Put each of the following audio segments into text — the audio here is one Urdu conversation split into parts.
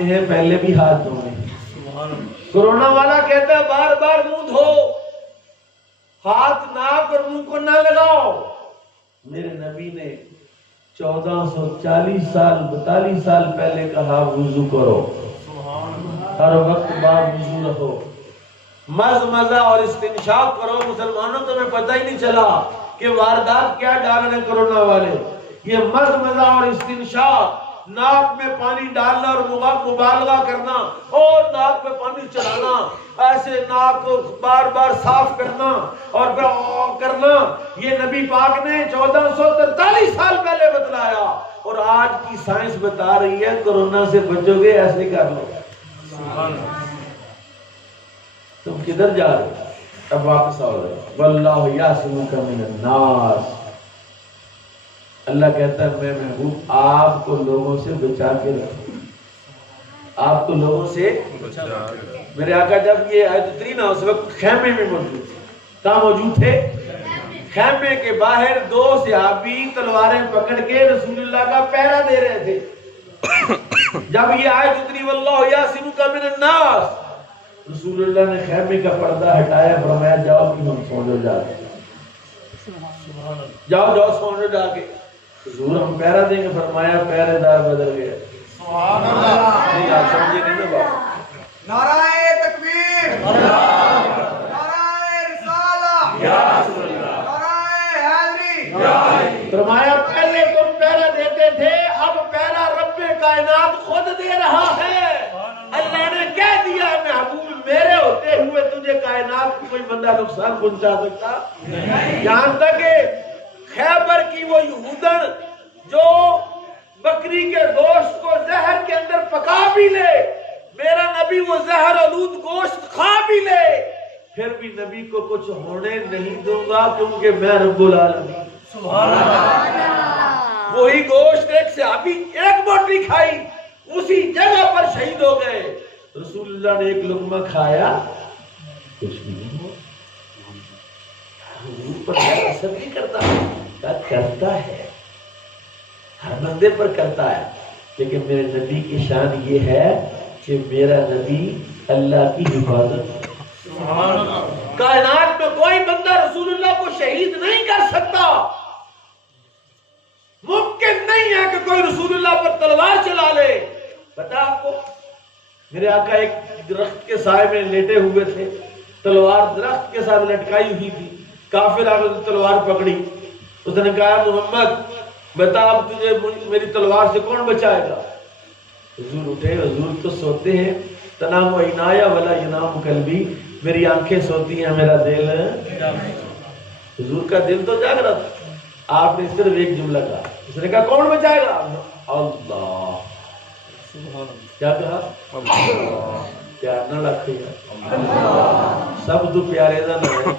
دھونے ہیں پہلے بھی ہاتھ دھونے ہیں. کورونا والا کہتا ہے بار بار منہ دھو, ہاتھ ناک اور منہ کو نہ لگاؤ. میرے نبی نے 1440 سال 42 سال پہلے کہا وضو کرو, ہر وقت وضو رہو, مزمزہ اور استنشاق کرو. مسلمانوں تمہیں پتہ ہی نہیں چلا کہ واردات کیا ڈال رہے کرونا والے. یہ مزمزہ اور استنشاق, ناک میں پانی ڈالنا اور مبالغہ کرنا اور ناک میں پانی چلانا, ایسے ناک کو بار بار صاف کرنا اور پھر کرنا, یہ نبی پاک نے 1443 سال پہلے بتلایا. اور آج کی سائنس بتا رہی ہے کورونا سے بچو گے ایسے کر لو. تم کدھر جا رہے ہو؟ اب واپس آؤ رہے. واللہ یعصمک من الناس, اللہ کہتا ہے میں محبوب آپ کو لوگوں سے بچا کے رکھوں, آپ کو لوگوں سے بچا. میرے آقا جب یہ آیت اتری نا اس وقت خیمے میں موجود تھے. کہاں موجود تھے؟ خیمے کے باہر 2 صحابی تلواریں پکڑ کے رسول اللہ کا پہرا دے رہے تھے. جب یہ آیت اتری واللہ یعصمک من الناس, رسول اللہ نے خیمے کا پردہ ہٹایا, فرمایا جاؤ کہ ہم سو جا کے, جاؤ سو جا کے. حضور ہم پہرا دیں گے, فرمایا پہرے دار بدل گئے. سبحان اللہ. نہیں آپ سمجھے نہیں نا بات. نعرہ تکبیر, نعرہ رسالہ, یا رسول اللہ, نعرہ حیدری. فرمایا پہلے تم پہرا دیتے تھے, اب پہرا رب کائنات خود دے رہا ہے. اللہ نے کہہ دیا محبوب میرے ہوتے ہوئے تجھے کائنات کو کوئی بندہ نقصان پہنچا سکتا نہیں. یہاں تک کہ خیبر کی وہ یہودن جو بکری کے گوشت کو زہر کے اندر پکا بھی لے, میرا نبی وہ زہر آلود گوشت کھا بھی لے, پھر بھی نبی کو کچھ ہونے نہیں دوں گا کیونکہ میں رب العالمین. سبحان اللہ. وہی گوشت ایک صحابی ایک بوٹی کھائی, اسی جگہ پر شہید ہو گئے. رسول اللہ نے ایک لقمہ کھایا, کچھ بھی نہیں ہوا. حضور پر اثر نہیں کرتا, کرتا ہے, ہر بندے پر کرتا ہے. لیکن میرے نبی کی شان یہ ہے کہ میرا نبی اللہ کی حفاظت. کائنات میں کوئی بندہ رسول اللہ کو شہید نہیں کر سکتا. ممکن نہیں ہے کہ کوئی رسول اللہ پر تلوار چلا لے. پتا آپ کو میرے آقا ایک درخت کے سائے میں لیٹے ہوئے تھے, تلوار درخت کے ساتھ لٹکائی ہوئی تھی. کافر آگے تلوار پکڑی, اس نے کہا محمد بتا اب تجھے میری تلوار سے کون بچائے گا. حضور اٹھے, حضور تو سوتے ہیں, تنام عینایا ولا ینام قلبی, میری آنکھیں سوتی ہیں میرا دل. حضور کا دل تو جاگ رہا تھا. آپ نے صرف ایک جملہ کہا, اس نے کہا کون بچائے گا؟ اللہ. کیا کہا؟ اللہ. پیار نہ رکھے گا, سب تو پیارے دا نہ ہے.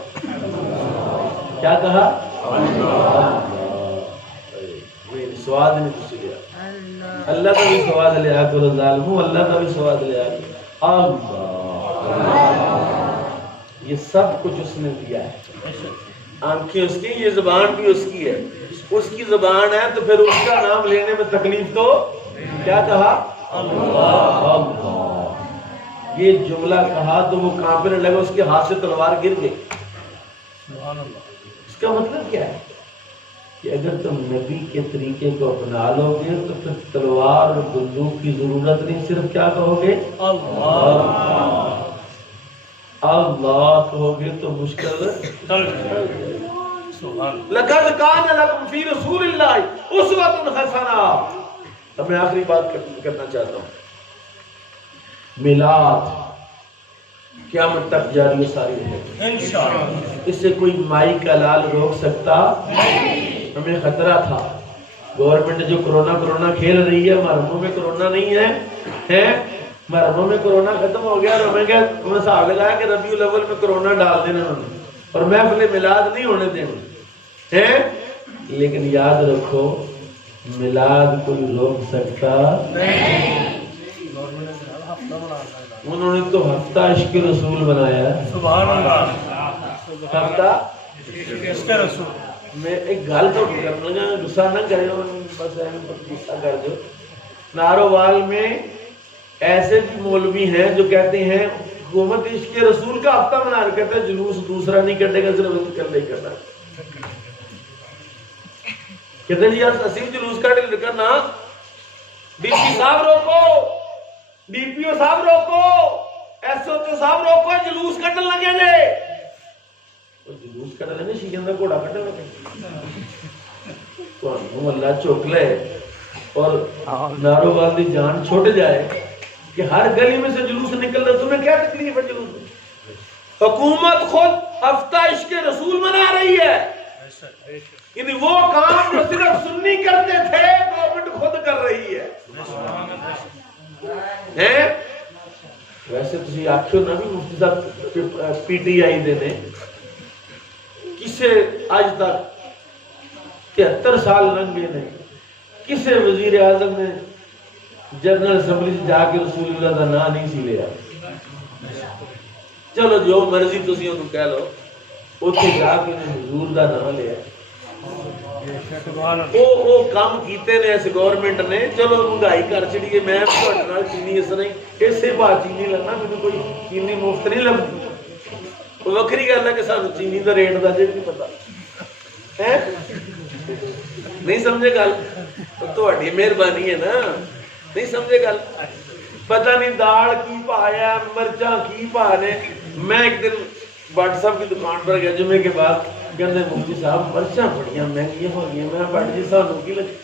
کیا کہا؟ اللہ. سواد نہیں کچھ لیا, اللہ کا بھی سواد لیا کرو ظالمو, اللہ کا بھی سواد لیا کرو. اللہ. یہ سب کچھ اس نے دیا ہے. آنکھیں اس کی, یہ زبان بھی اس کی ہے. اس کی زبان ہے تو پھر اس کا نام لینے میں تکلیف تو کیا کہا؟ اللہ. یہ جملہ کہا تو وہ کانپنے لگا, اس کے ہاتھ سے تلوار گر گئی. اس کا مطلب کیا ہے کہ اگر تم نبی کے طریقے کو اپنا لو گے تو پھر تلوار اور بندوق کی ضرورت نہیں, صرف کیا کہو گے؟ اللہ. اللہ کہو گے تو مشکل. لقد کان لکم فی رسول اللہ اسوۃ حسنہ. اب میں آخری بات کرنا چاہتا ہوں. میلاد قیامت تک جاری ساری ہے انشاءاللہ. اس سے کوئی مائی کا لال روک سکتا نہیں. ہمیں خطرہ تھا, گورنمنٹ جو کرونا کھیل رہی ہے, محرموں میں کرونا نہیں ہے, محرموں میں کرونا ختم ہو گیا, اور ہمیں صاحب لگایا کہ ربیع الاول میں کرونا ڈال دینا انہوں نے, اور محفل میلاد نہیں ہونے دینا. لیکن یاد رکھو میلاد کوئی روک سکتا نہیں. انہوں نے تو ہفتہ عشق رسول بنایا. سبحان اللہ. ہفتہ عشق رسول. میں ایک گل تو کرنے لگا, غصہ نہ کرے, بس غصہ کر دو. نارووال میں ایسے بھی مولوی ہیں جو کہتے ہیں حکومت عشق رسول کا ہفتہ منا رہے، کہتے ہیں جلوس دوسرا نہیں کٹے گا، صرف اس کرنا ہی کرنا۔ کہتے ہیں جی یار اسی جلوس کرنا، ڈی سی صاحب روکو، ڈی پی او صاحب روکو، ایس او ٹو صاحب روکو، جلوس کٹن لگے جے۔ جلوس کٹن لگے شیشن کا گھوڑا کٹن لگے تو اللہ چوک لے اور ناروغال دی جان چھوٹ جائے کہ ہر گلی میں سے جلوس نکل رہا، تمہیں کیا تکلیف ہے جلوس میں؟ حکومت خود ہفتہ عشق رسول منا رہی ہے، یعنی وہ کام جو صرف سنی کرتے تھے گورنمنٹ خود کر رہی ہے۔ ویسے تسی آکھو نا بھی مفتی صاحب پی ٹی آئی دے نے کسے آج تک 73 سال لنگے نے کسے وزیر اعظم نے جنرل اسمبلی سے جا کے رسول اللہ کا نام نہیں سی لیا۔ چلو جو مرضی تسی انہوں کہہ لو، اتنے جا کے حضور کا نام لیا، وہ کام کیتے نے اس گورنمنٹ نے۔ چلو مہنگائی کر چڑیے، میں چینی اس طرح اسے بات چینی لگنا، مجھے کوئی چینی مفت نہیں لگتی، وکری گل ہے کہ سانو چینی کا ریٹ کا جی نہیں پتا ہے، نہیں سمجھے گل؟ تہاڈی مہربانی ہے نا، نہیں سمجھے گل؟ پتہ نہیں دال کی پایا، مرچاں کی پا نے۔ میں ایک دن بٹ صاحب کی دکان پر گیا جمعے کے بعد، کہتے مفتی صاحب مرچاں بڑیاں مہنگیاں ہو گئی۔ میں بٹ جی سانو کی لگی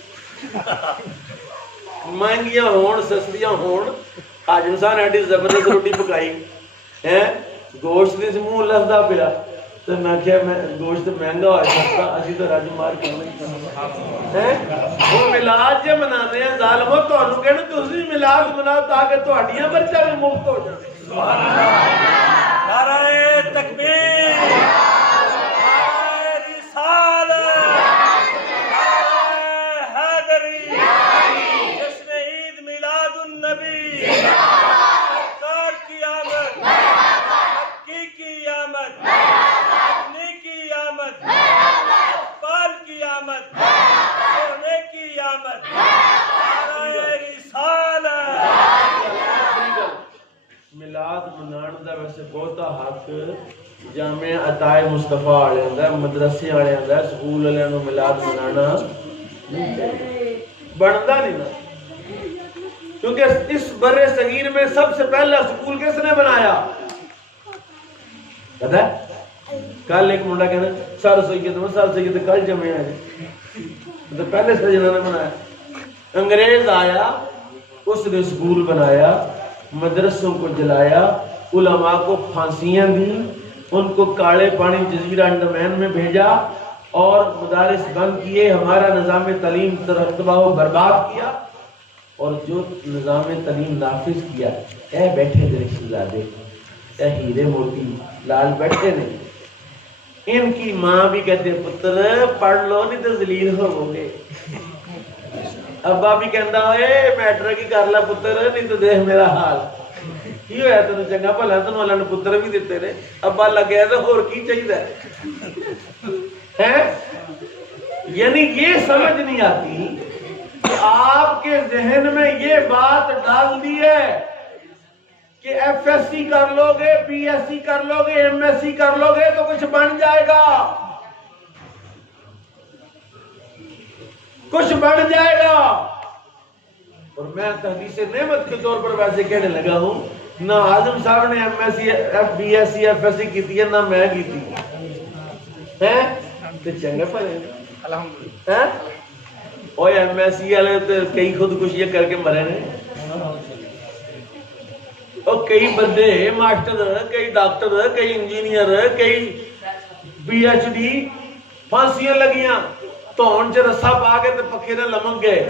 مہنگیاں ہون سستیاں ہون، حاجم صاحب نے ایڈی زبردست روٹی پکائی ہے، گوشت نے منہ لسدا پیا، تو میں کیا گوشت مہنگا ہوا سستا، اسی تو رج مار کے وہ ملاد جو منانے ہیں ظالمو، تانوں کہنا تسی ملاد مناؤ تاکہ تہاڈیاں مرچاں بھی مفت ہو جائیں۔ سبحان اللہ، نعرہ تکبیر، نعرہ رسالت، نعرہ حیدری، جشن عید میلاد النبی، سرکار کی آمد، مکی کی آمد، مدنی کی آمد، اقبال کی آمد، سونے کی آمد، نعرہ رسالت۔ میلاد منان دا ویسے بہتا حق جامع عطائے مصطفیٰ والے ہوندا ہے، مدرسے والے ہوندا ہے، سکول والے نوں میلاد منانا نہیں چاہیے، بنتا نہیں نا، کیونکہ اس برے صغیر میں سب سے پہلا سکول کس نے بنایا پتہ ہے؟ کل ایک منڈا کہنا سر سید کل جمع ہے، تو پہلے سجنا نے بنایا، انگریز آیا اس نے سکول بنایا، مدرسوں کو جلایا، علماء کو پھانسیاں دی، ان کو کالے پانی جزیرہ انڈمان میں بھیجا اور مدارس بند کیے، ہمارا نظام تعلیم تباہ و برباد کیا، اور جو نظام تعلیم نافذ کیا، اے بیٹھے دے شہزادے، اے ہیرے موتی لال بیٹھے نے، ان کی ماں بھی کہتے پتر پڑھ لو نہیں تو ذلیل ہو گے، ابا بھی کہندا اے میٹرک ہی کر لے پتر نہیں تو دیکھ میرا حال کی ہویا، تینوں چنگا بھلا تینوں اللہ نے پتر بھی دیتے نے، ابا لگیا تو ہور کی چاہیے ہے؟ یعنی یہ سمجھ نہیں آتی کہ آپ کے ذہن میں یہ بات ڈال دی ہے کہ ایف ایس سی کر لو گے، بی ایس سی کر لو گے، ایم ایس سی کر لو گے تو کچھ بن جائے گا، کچھ بڑھ جائے گا۔ اور میں تحدیث نعمت کے طور پر ویسے کہنے لگا ہوں، نہ اعظم صاحب نے M S C B S C F S C کی تھی، نہ میں کی تھی ہے تو چنگے پڑے الحمدللہ۔ اور ایم ایس سی والے تو کئی خودکشیاں کر کے مرے نے، اور کئی بندے ماسٹر، کئی ڈاکٹر، کئی انجینئر، کئی پی ایچ ڈی پھانسیاں لگیاں تون چ رسا پا کے پکھے نہ لمک گئے،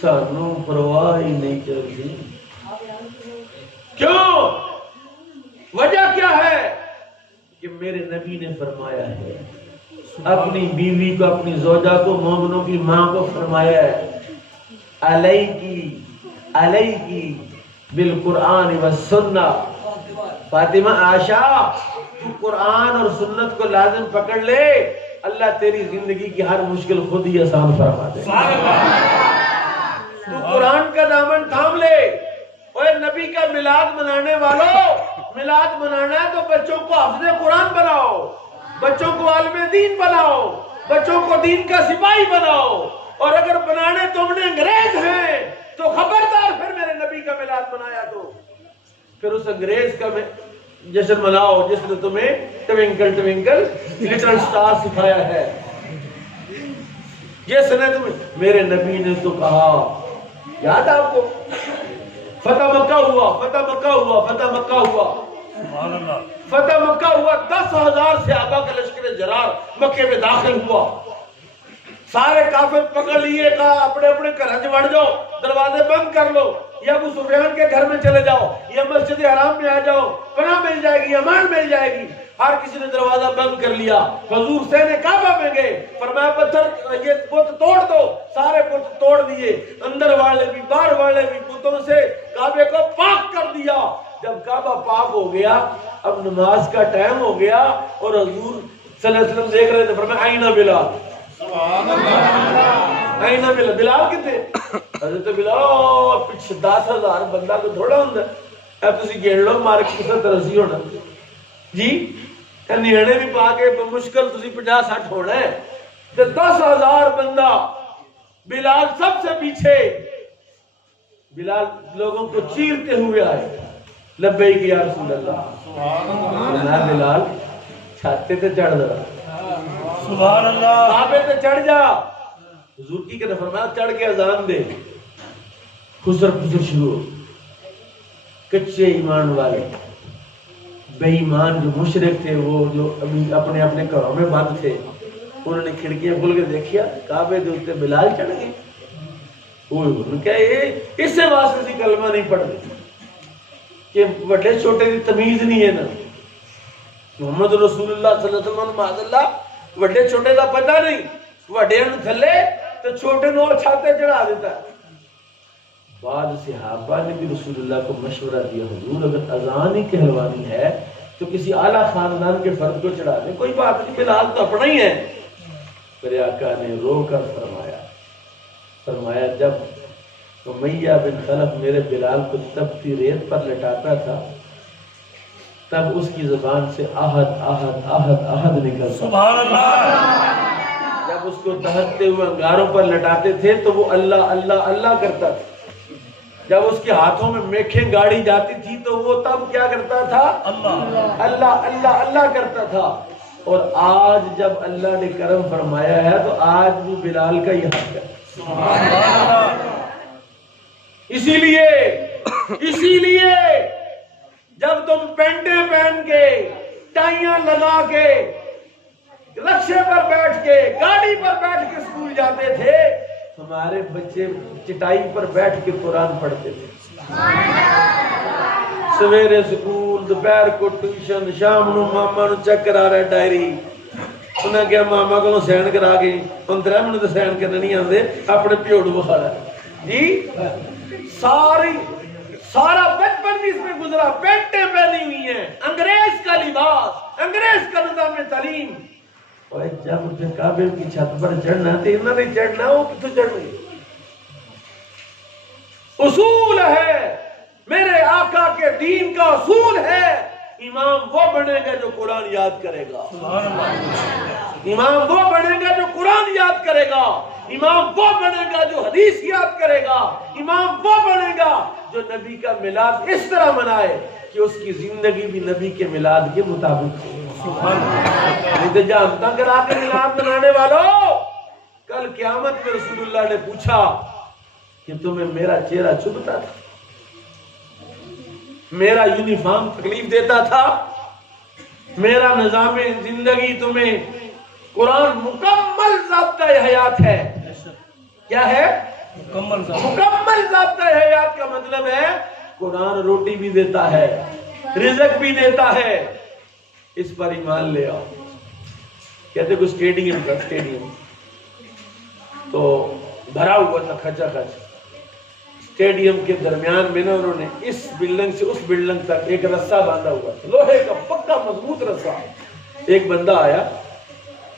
سانوں پرواہ ہی نہیں چلتی۔ کیوں؟ وجہ کیا ہے کہ میرے نبی نے فرمایا ہے، اپنی بیوی کو، اپنی زوجہ کو، مومنوں کی ماں کو فرمایا ہے، علیکی بالقرآن والسنہ، فاطمہ عائشہ تو قرآن اور سنت کو لازم پکڑ لے، اللہ تیری زندگی کی ہر مشکل خود ہی آسان فرما دے۔ تو قرآن کا دامن تھام لے، منانے والوں، میلاد منانا ہے تو بچوں کو حافظ قرآن بناؤ، بچوں کو عالم دین بناؤ، بچوں کو دین کا سپاہی بناؤ۔ اور اگر بنانے تم نے انگریز ہیں تو خبردار پھر میرے نبی کا میلاد منایا تو پھر اس انگریز کا جشن مناؤ جس نے تمہیں ٹوینکل ٹوینکل لٹل سٹار سکھایا ہے، جس نے تمہیں، میرے نبی نے تو کہا، یاد ہے آپ کو، فتح مکہ ہوا، فتح مکہ ہوا، فتح مکہ ہوا، فتح مکہ ہوا، 10,000 صحابہ کا لشکر جرار مکے میں داخل ہوا، سارے کافر پکڑ لیے، کہا اپنے اپنے گھر بڑھ جاؤ، دروازے بند کر لو، یا ابو سفیان کے گھر میں چلے جاؤ، یا مسجد حرام میں آ جاؤ، پناہ مل جائے گی، امان مل جائے گی۔ ہر کسی نے دروازہ بند کر لیا، حضور سے نے کعبہ میں گئے، فرمایا پتھر یہ بت توڑ دو، سارے بت توڑ دیے، اندر والے بھی باہر والے بھی بتوں سے کعبے کو پاک کر دیا۔ جب کعبہ پاک ہو گیا، اب نماز کا ٹائم ہو گیا اور حضور صلی اللہ علیہ وسلم دیکھ رہے تھے، فرمایا آئینہ بلال، آئینہ بلال، بلال کتے حضرت بلال پیچھے 10,000 بندہ کو تھوڑا ہوں اب تسی گیڑ لو مارے کسا ترسی ہونا جی، نیڑے بھی پا کے مشکل تسی 50-60 ہونا ہے، تو 10,000 بندہ، بلال سب سے پیچھے، بلال لوگوں کو چیرتے ہوئے آئے، لبیک یا رسول اللہ، بلال چھاتے تے چڑھ دا، سبحان اللہ، کعبے تے چڑھ جا، حضور کی کہنے فرمایا چڑھ کے اذان دے، خسر خسر شروع، کچے ایمان والے، بے ایمان جو مشرک تھے، وہ جو ابھی اپنے اپنے گھروں میں بند تھے، انہوں نے کھڑکیاں کھول کے دیکھیا کعبے دے اوپر بلال چڑھ گئے، وہ کیا اس سے واسطے سی کلمہ نہیں پڑھتے کہ بڑے چھوٹے کی تمیز نہیں ہے نا، محمد رسول اللہ صلی اللہ علیہ وسلم معاذ اللہ بڑے چھوٹے کا پتہ نہیں، بڑے نوں تھلے تو چھوٹے نوں چھاتے چڑھا دیتا ہے۔ بعد صحابہ نے بھی رسول اللہ کو مشورہ دیا، حضور اگر اذان ہی کہلوانی ہے تو کسی اعلیٰ خاندان کے فرد کو چڑھا دیں، کوئی بات نہیں، بلال تو اپنا ہی ہے۔ میرے آقا نے رو کر فرمایا جب امیہ بن خلف میرے بلال کو تپتی ریت پر لٹاتا تھا تب اس کی زبان سے احد احد احد احد نکلتا، سبحان اللہ، جب اس کو دہتے ہوئے انگاروں پر لٹاتے تھے تو وہ اللہ اللہ اللہ کرتا تھا، جب اس کے ہاتھوں میں میکھیں گاڑی جاتی تھی تو وہ تب کیا کرتا تھا؟ اللہ اللہ اللہ اللہ کرتا تھا۔ اور آج جب اللہ نے کرم فرمایا ہے تو آج بھی بلال کا یہ حق ہے، اسی لیے جب تم پینٹیں پہن کے، ٹائیاں لگا کے، رکشے پر بیٹھ کے، گاڑی پر بیٹھ کے اسکول جاتے تھے، ہمارے بچے چٹائی پر بیٹھ کے قرآن پڑھتے تھے، سویرے سکول، دوپہر کو ٹیوشن، شام نو ماما نو چیک کرا رہے ڈائری، انہیں کیا ماما کو سین کرا گئی، 15 منٹ سین کرنے نہیں آتے، اپنے پیوڑ بخارا جی، سارا بچپن بھی اس میں گزرا، پینٹیں پہنی ہوئی ہیں، انگریز کا لباس، انگریز کا نظام تعلیم۔ اور جب کعبے کی چھت پر چڑھنا تو انہوں نے چڑھنا، وہ کتوں چڑھنی؟ اصول ہے، میرے آقا کے دین کا اصول ہے، امام وہ بنے گا جو قرآن یاد کرے گا، امام وہ بنے گا جو قرآن یاد کرے گا، امام وہ بنے گا جو حدیث یاد کرے گا، امام وہ بنے گا جو نبی کا میلاد اس طرح منائے کہ اس کی زندگی بھی نبی کے میلاد کے مطابق ہو۔ نہیں جانتا کرا کے میلاد منانے والوں، کل قیامت میں رسول اللہ نے پوچھا کہ تمہیں میرا چہرہ چبھتا تھا، میرا یونیفارم تکلیف دیتا تھا، میرا نظام زندگی تمہیں، قرآن مکمل ضابطہ حیات ہے، کیا ہے؟ مکمل ضابطہ حیات کا مطلب ہے قرآن روٹی بھی دیتا ہے، رزق بھی دیتا ہے، اس پر ایمان لے آؤ۔ کہتے کوئی اسٹیڈیم تھا، اسٹیڈیم تو بھرا ہوا تھا کھچا کھچ، اسٹیڈیم کے درمیان میں نا انہوں نے اس بلڈنگ سے اس بلڈنگ تک ایک رسہ باندھا ہوا تھا، لوہے کا پکا مضبوط رسہ۔ ایک بندہ آیا،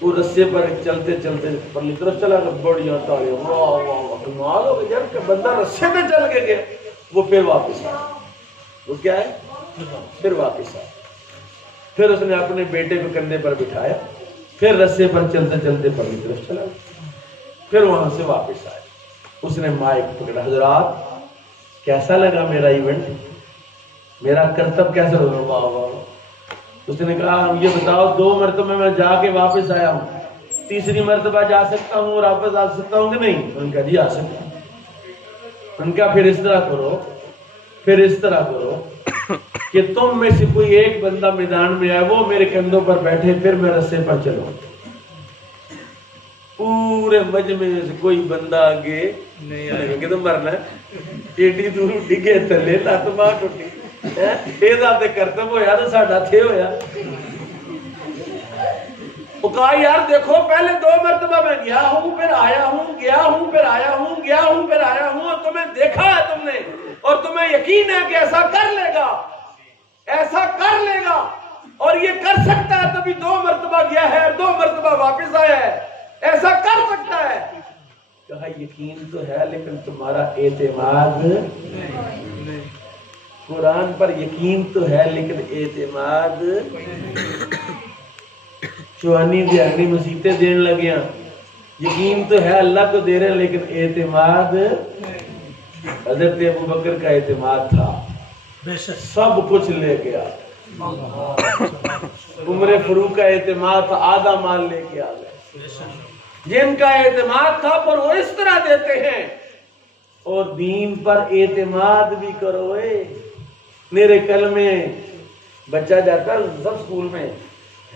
وہ رسے پر چلتے چلتے پرلی طرف چلا گیا، بڑیاں تالیاں، واہ واہ واہ، کمال ہو گئی یار کہ بندہ رسے پہ چل کے گیا۔ وہ پھر واپس آیا، وہ کیا ہے؟ پھر واپس آئے. پھر اس نے اپنے بیٹے کو کندھے پر بٹھایا, پھر رسے پر چلتے چلتے پرلی طرف چلا, پھر وہاں سے واپس آئے. اس نے مائک پکڑا, حضرات کیسا لگا میرا ایونٹ, میرا کرتب کیسا لگا؟ واہ واہ. اس نے کہا یہ بتاؤ 2 مرتبہ میں جا کے واپس آیا ہوں, تیسری مرتبہ جا سکتا ہوں اور واپس آ سکتا ہوں کہ نہیں؟ ان کا جی آ سکتا ہوں. ان کا پھر اس طرح کرو کہ تم میں سے کوئی ایک بندہ میدان میں آئے, وہ میرے کندھوں پر بیٹھے, پھر میں رسے پر چلوں. پورے مجمع سے کوئی بندہ آگے نہیں آئے کہ تم مرنا ہے, ایڈی دور ڈگے تھلے لت ماں ٹوٹی یہ کرتب ہویا تو ساڈا تھے ہویا. وہ کہا یار دیکھو پہلے 2 مرتبہ میں گیا ہوں, پھر آیا ہوں, گیا ہوں, پھر آیا ہوں, گیا ہوں, پھر آیا ہوں, اور تمہیں دیکھا ہے تم نے, اور تمہیں یقین ہے کہ ایسا کر لے گا, ایسا کر لے گا, اور یہ کر سکتا ہے, تبھی 2 مرتبہ گیا ہے اور 2 مرتبہ واپس آیا ہے, ایسا کر سکتا ہے. کہا یقین تو ہے لیکن تمہارا اعتماد نہیں. قرآن پر یقین تو ہے لیکن اعتماد. چوہنی دیہانی مسیطیں دین لگیاں, یقین تو ہے اللہ کو دے رہے ہیں لیکن اعتماد. حضرت ابوبکر کا اعتماد تھا, سب کچھ لے گیا. عمر فاروق کا اعتماد تھا, آدھا مال لے کے آ گئے. جن کا اعتماد تھا پر وہ اس طرح دیتے ہیں. اور دین پر اعتماد بھی کرو. میرے کلمے بچہ جاتا سب سکول میں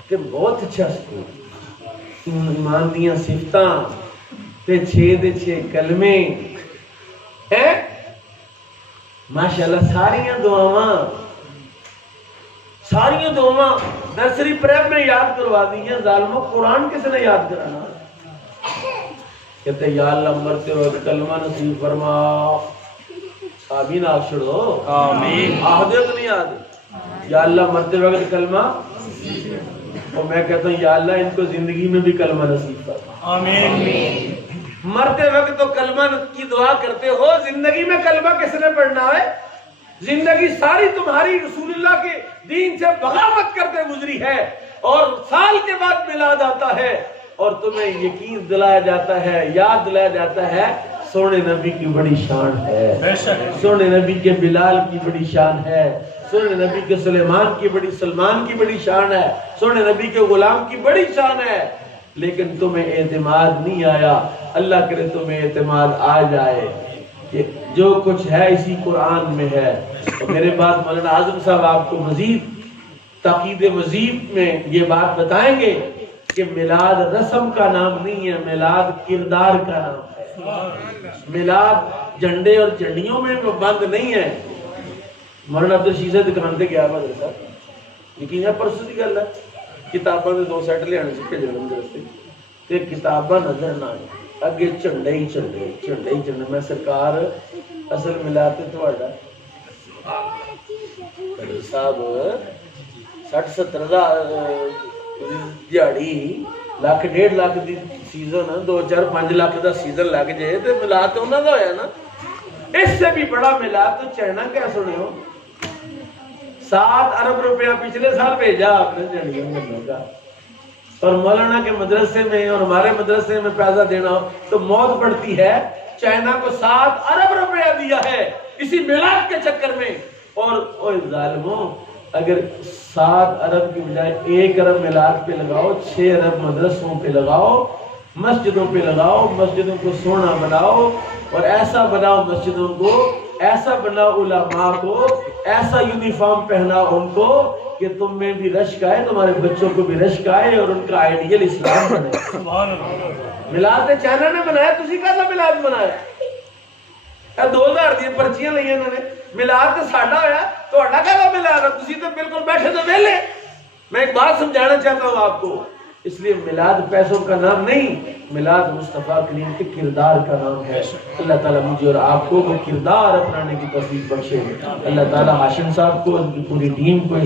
کہ بہت اچھا سکول, ایمان دیاں صفتاں تے 6 کلمے ہیں ماشاءاللہ. ساریاں دعاواں نرسری پریپ میں یاد کروا دی ہیں. ظالموں قرآن کس نے یاد کرانا؟ کہتے یا اللہ مرتے وقت کلمہ نصیب فرما. آمین آپ چھڑو, آمین آہدے تو نہیں آدھے. یا اللہ مرتے وقت کلمہ, اور میں کہتا ہوں یا اللہ ان کو زندگی میں بھی کلمہ نصیب فرما. آمین. مرتے وقت تو کلمہ کی دعا کرتے ہو, زندگی میں کلمہ کس نے پڑھنا ہے؟ زندگی ساری تمہاری رسول اللہ کے دین سے بغاوت کرتے گزری ہے, اور سال کے بعد میلاد آتا ہے اور تمہیں یقین دلایا جاتا ہے, یاد دلایا جاتا ہے سونے نبی کی بڑی شان ہے, سونے نبی کے بلال کی بڑی شان ہے, سونے نبی کے سلمان کی بڑی شان ہے, سونے نبی کے غلام کی بڑی شان ہے. لیکن تمہیں اعتماد نہیں آیا. اللہ کرے تمہیں اعتماد آ جائے کہ جو کچھ ہے اسی قرآن میں ہے. میرے بعد مولانا اعظم صاحب آپ کو مزید تاکید مزید میں یہ بات بتائیں گے کہ میلاد رسم کا نام نہیں ہے, میلاد کردار کا نام ہے. میلاد جھنڈے اور جھنڈیوں میں بند نہیں ہے. مولانا عبدالرشید سے دکان تے گیا مدرسہ, یقین ہے پرسوں کی گل ہے, کتاباں دے 2 سیٹ لے آنے سے بھیجن مدرسے تے کتاباں نظر نہ آئی, اگے جھنڈے ہی جھنڈے. میں سرکار اصل میلاد تے تہاڈا صاحب 60-70 ہزار دیہڑی, 1.5 لاکھ دی سیزن, 2-4-5 لاکھ دا سیزن لگ جائے تو میلاد تو انہاں دا ہویا نا. اس سے بھی بڑا میلاد تو چائنا کیا سنے ہو, 7 ارب روپیہ پچھلے سال بھیجا آپ نے جھنڈیوں کا, اور مولانا کے مدرسے میں اور ہمارے مدرسے میں پیسہ دینا ہو تو موت پڑتی ہے. چائنا کو 7 ارب روپیہ دیا ہے اسی میلاد کے چکر میں. اور ظالموں اگر 7 ارب کی بجائے 1 ارب میلاد پہ لگاؤ, 6 ارب مدرسوں پہ لگاؤ, مسجدوں پہ لگاؤ, مسجدوں کو سونا بناؤ, اور ایسا بناؤ مسجدوں کو, ایسا بناؤ علماء کو, ایسا یونیفارم پہنا ان کو کہ تم میں بھی رشک آئے, تمہارے بچوں کو بھی رشک آئے, اور ان کا آئیڈیل اسلام بنے. میلاد چائنا نے بنایا, تسی کیسا میلاد بنایا؟ 2000 دی پرچیاں لئی انہوں نے. میلاد تو ساڈا ہویا, تہاڈا کیسا میلاد ہے؟ تسی تو بالکل بیٹھے تو ویلے. میں ایک بات سمجھانا چاہتا ہوں آپ کو, اس لیے میلاد پیسوں کا نام نہیں, میلاد مصطفیٰ کریم کے کردار کا نام ہے. اللہ تعالیٰ مجھے اور آپ کو وہ کردار اپنانے کی توفیق بخشے. اللہ تعالیٰ ہاشم صاحب کو, ان کی پوری ٹیم کو